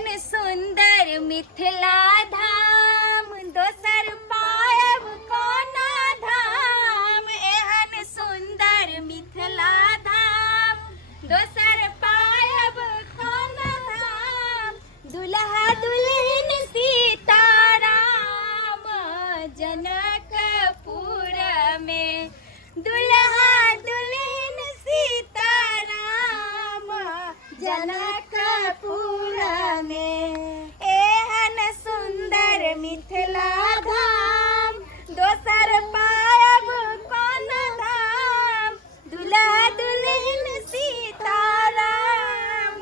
एहन सुंदर मिथिला धाम दोसर पायब कोना धाम एहन सुंदर मिथिला धाम दोसर पायब कोना धाम दुल्हा दुल्हन सीताराम जनकपुर में दुल्हा दुल्हन सीताराम जनकपुर में एहन सुंदर मिथिला धाम दोसर पायब कोन धाम दुल्हा दुल्हन सीताराम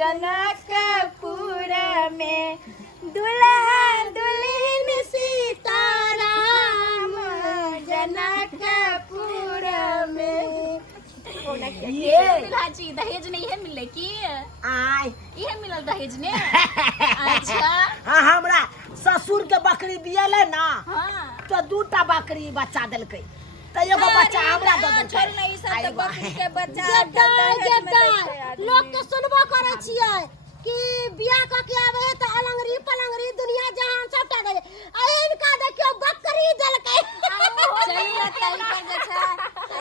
जनकपुर में दुल्हा दुल्हन सीताराम जनकपुर में ये दहेज नहीं है मिले की आय ये मिलल दहेज ने अच्छा हाँ हमरा ससुर के बकरी बियले ना हाँ तो 2टा बकरी बच्चा देलकै तो एगो बच्चा हमरा दे देलकै छोड़ नहीं सब तो बकरी के बच्चा लोग के सुनबो करे छियै कि बियाह क के आवे है तो अलंगरी पलंगरी दुनिया जहान सबटा दे इनका देखियो बकरी देलकै चलिए तल पर जछा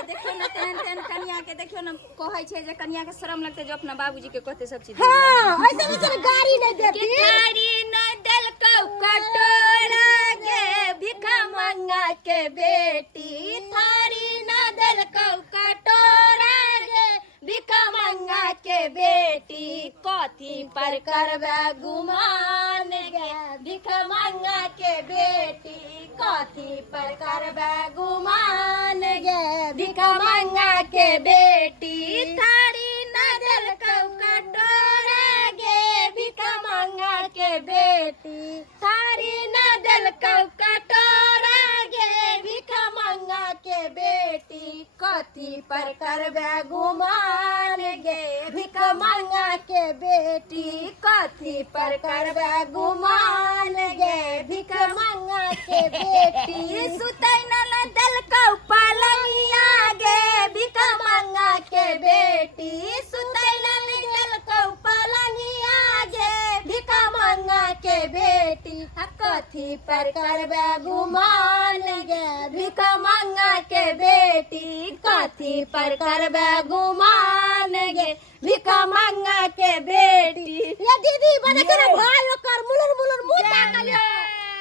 देखियो न तेन कन्या के देखियो न कहै छै जे कन्या के शर्म लगते जो अपना बाबूजी के कहते सब चीज हां ऐसे वैसे गाड़ी नहीं देती गाड़ी न देलकौ कटोरा गे भिखा मंगा के बेटी थारी न देलकौ कटोरा गे भिखा मंगा के बेटी कथी पर करबे गुमान गे भिखा मंगा के बेटी कथी पर करबे गुमान गे भिखा मंगा के बेटी थारी न देलकौ कटोरा गे भिखा मंगा के बेटी थारी न देलकौ कटोरा गे भिखा मंगा के बेटी कथी पर करबे गुमान गे भिखा मंगा के बेटी कथी पर करबे गुमान गे भिखा मंगा के बेटी सुतै न देलकौ पलंगिया गे भिखा मंगा के बेटी सुतै न देलकौ पलंगिया गे भिखा मंगा के बेटी कथी पर करबे गुमान गे भिखा मंगा के बेटी कथी पर करबे गुमान गे भिखा मंगा के बेटी ये दीदी बने के भाई ओकर मुलर मुलर मुंह ताकलियो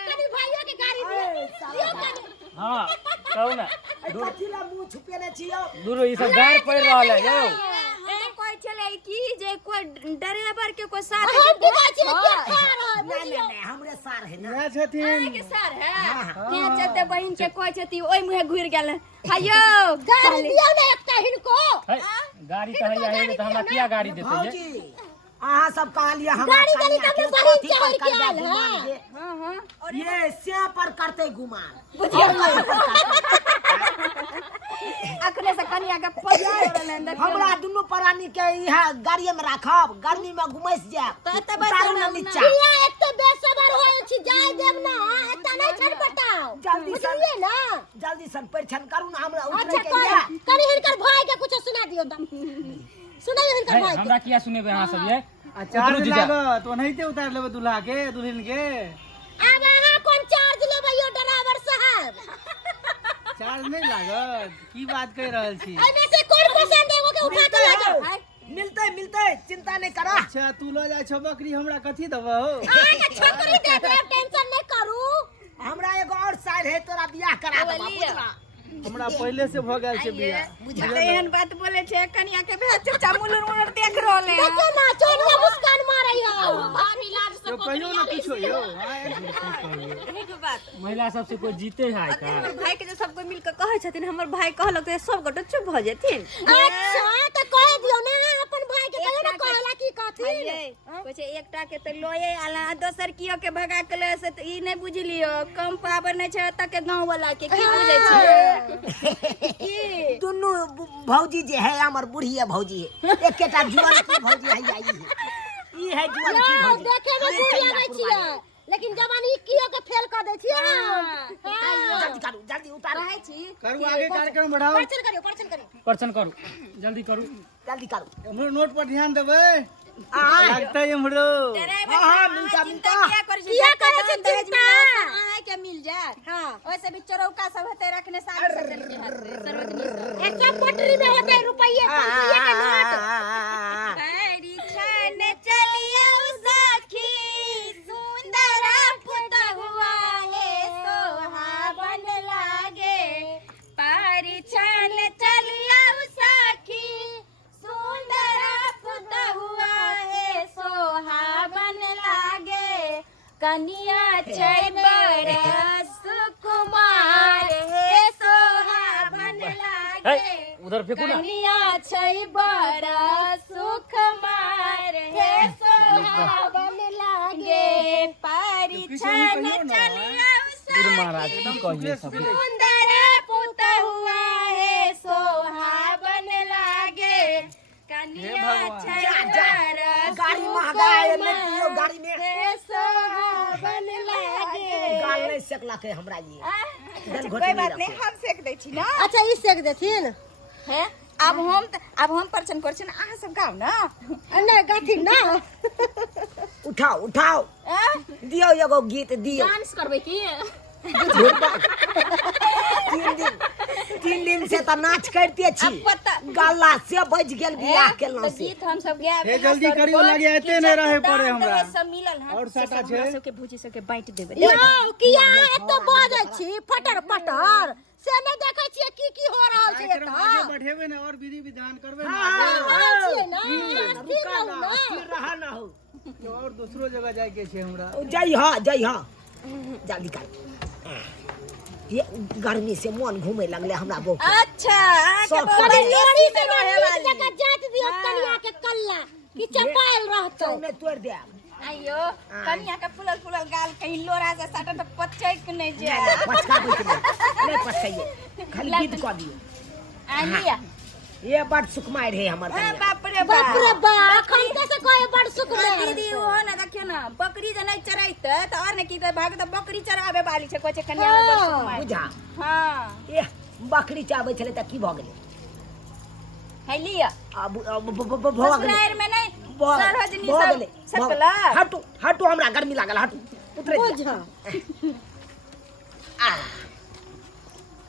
कनी भाइयों के गाड़ी दियो कनी हां कहू ना कथिला मुंह छुपेने छियो दूर ई सब गार पड़ रहल है यौ कोई चले की जे कोई ड्राइवर के कोई साथ हम की बात है के खा नहीं हमरे सार है ना ना छथिन के सार है यहाँ चलते बहन के कोई छती ओई मुहे घुर गेल हायो गाड़ी दियो ना एकटा हिनको गाड़ी तो है है तो हमरा किया गाड़ी देते जे भौजी अहाँ सब कहलिए हमरा गाड़ी कन्या गाड़ी के तब कथी बहिन पर चढ़ के करबे आयल गुमान है गे? हां हां ये से पर करते गुमान अखने से कन्या के पजा अंदर हमरा दुनु प्राणी के इहा गाड़िए में राखब गर्मी में घुमैस जाब तो एते उतारू ना नीचा बिया एकटा बेसबर होय छी जाय देब ना एता नहीं छन बताओ जल्दी से बुझलिए ना जल्दी से परिछन करू ना हमरा अच्छा उतरे के या कनी हिनकर भाई के कुछ सुना दियो तुम सुनाइयो हिनकर भाई के हमरा किया सुनेबे अहाँ सब ये चार्ज लागत ओनहिते उतार लेबे दूल्हा के दुल्हन के अब अहाँ कोन चार्ज लेबै यो ड्राइवर साहब चार्ज नहीं लागत की बात कह रहल छी एमे से कोन पसंद एगो के उठा के ले जाओ मिलते चिंता नहीं करा अच्छा तू ल जाय छ बकरी हमरा कथी देबो आ ना छोकरी दे दे टेंशन नहीं करू हमरा एगो और साल है तोरा बियाह करा देबा बुझला हमरा पहले से भ गेल छै बियाह बुझले एहन बात बोले छे कन्या के भेज चाचा मुलर मुलर देख रहले देखे ना चोरिया मुस्कान मारै हो भाभी लाज से तो कहियो ना किछो यो एक बात महिला सबसे कोई जीते है का हमर भाई के जो सब कोई मिलके कहै छथिन हमर भाई कहलक तो सब गोटे चुप भ जेथिन अच्छा तो कह दियो ना अपन भाई के कहियो ना कहला की कथी कुछ एकटा के तो लोये आला दोसर कियो के भगा के ले से ई नहीं बुझलियो कम पावर नहीं छै त के गांव वाला के की बुझै छै की दुनु भौजी जे है हमर बुढ़िया भौजी है एकेटा जुआन की भौजी है आई है ई है जुआन की भौजी देखे में बुढ़ लागै छियै लेकिन जवानी कियो के फेल कर दै छियै ना जल्दी करू जल्दी उतारो कहै छी करू आगे कार्यक्रम बढ़ाओ परचन करियो परचन करू जल्दी करू जल्दी करू हमरो नोट पर ध्यान देबै लगता है हमरो ड्राइवर हाँ, साहब, मिलता, अहाँ मिलता। चिंता किया करै छी? किया जतऽ करै छी दान दहेज चिंता? मिलत, अहाँ के मिल जायत। हाँ ओइसे भी चरौका सब हेतै रखने साग सब देलकै हाथ से, सरोजनी सब। एक सब पटरी में होते रुपये 500 के नोट हरी छान चलिया सखी सुंदर पुतहुआ हे सोहावन लागे। पारी छान चलिया सखी सुंदर पुतहुआ हे सोहावन लागे। कनिया छै बड़ सुकुमार हे सोहावन लागे। उधर फेंकू ना। कनिया छै बड़ सुकुमार हे सोहावन लागे। परिछन चलिया गुरु महाराज की कहिए सब। सुंदर पुतहुआ हे सोहावन लागे। कनिया छै बड़ गाड़ी महंगा है, ले लियो गाड़ी में। हे सोहावन लागे। गाल नहीं सकला के हमरा ये। अच्छा, कोई बात नहीं, हम सेक दै छी ना। अच्छा ई सेक देथिन है अब हम परचन कर छी ना, अहाँ सब गाउ ना। नहीं गाथिन ना उठाओ उठाओ, दियो एगो गीत दियो। डांस करबै की? तीन दिन से तो नाच करते छी, अब पता गला से बज गेल बियाह केलौ तो से। गीत हम सब गायब। हे जल्दी करियो, लागे एते नहीं रहे पड़े हमरा। सब मिलल है और साटा सब छै? हमरा सबके भूजी सबके बांट देबै। यौ किया एतो बजै छी फटर फटर से नहीं देखे छियै की हो रहल छै कार्यक्रम एतऽ आगे बढ़ेबे ना और विधि विधान करबे ना रहल छियै ना रुका ना, फिर रहा ना हो। तो और दूसरो जगह जाए के छै हमरा। जय हाँ जल्दी कर। ये गर्मी से मन घूमे लगले हमरा बहुत। अच्छा अहाँ के सब बाबा करी लोरी एसी से में रहे वाली। जगह जात दियो कनिया के कल्ला कि चपायल रहतै चौने तोड़ दे। आइयो कनिया के फुलल गाल कहीं लोरा से साटा तो पचैक नहीं जाए। पचका बैठ नहीं पचकाइए, खाली गीत कर दियो। आनिया ये बड़ सुकुमार है हमर कन्या। बाप रे बाप रे बाप। बाप खंते से कोई बड़ सुख में दीदी वो ना देखियो ना, बकरी जे नहीं चराइते तो और ने की तो भाग तो बकरी चरावे वाली छै कोचे कन्या में बड़ सुकुमार। बुझा हां ये बकरी चाबै छले त की भ गेलै? है लिया अब भ गेलै, ससुराल में नहीं सरोजनी भ सब गेलै। सकला। हटू हमरा गर्मी लागल, हटू उतरे बुझ आ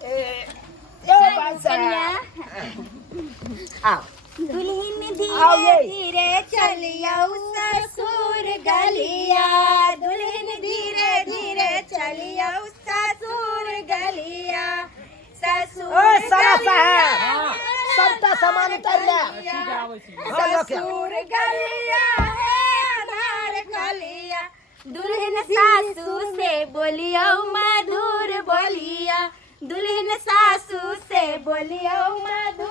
ए बासा आ दुल्हन आओ धीरे ये। धीरे चलिया ससुर गलिया। दुल्हन धीरे धीरे चलिया ससुर गलिया। ससुर ओए सारा गलिया, साहब सबटा सामान उतार ले। ठीक है आबै छी। ससुर गलिया है आधार गलिया। दुल्हन सासू से बोलियो मधुर बोलिया। दुल्हन सासू से बोलियो मधुर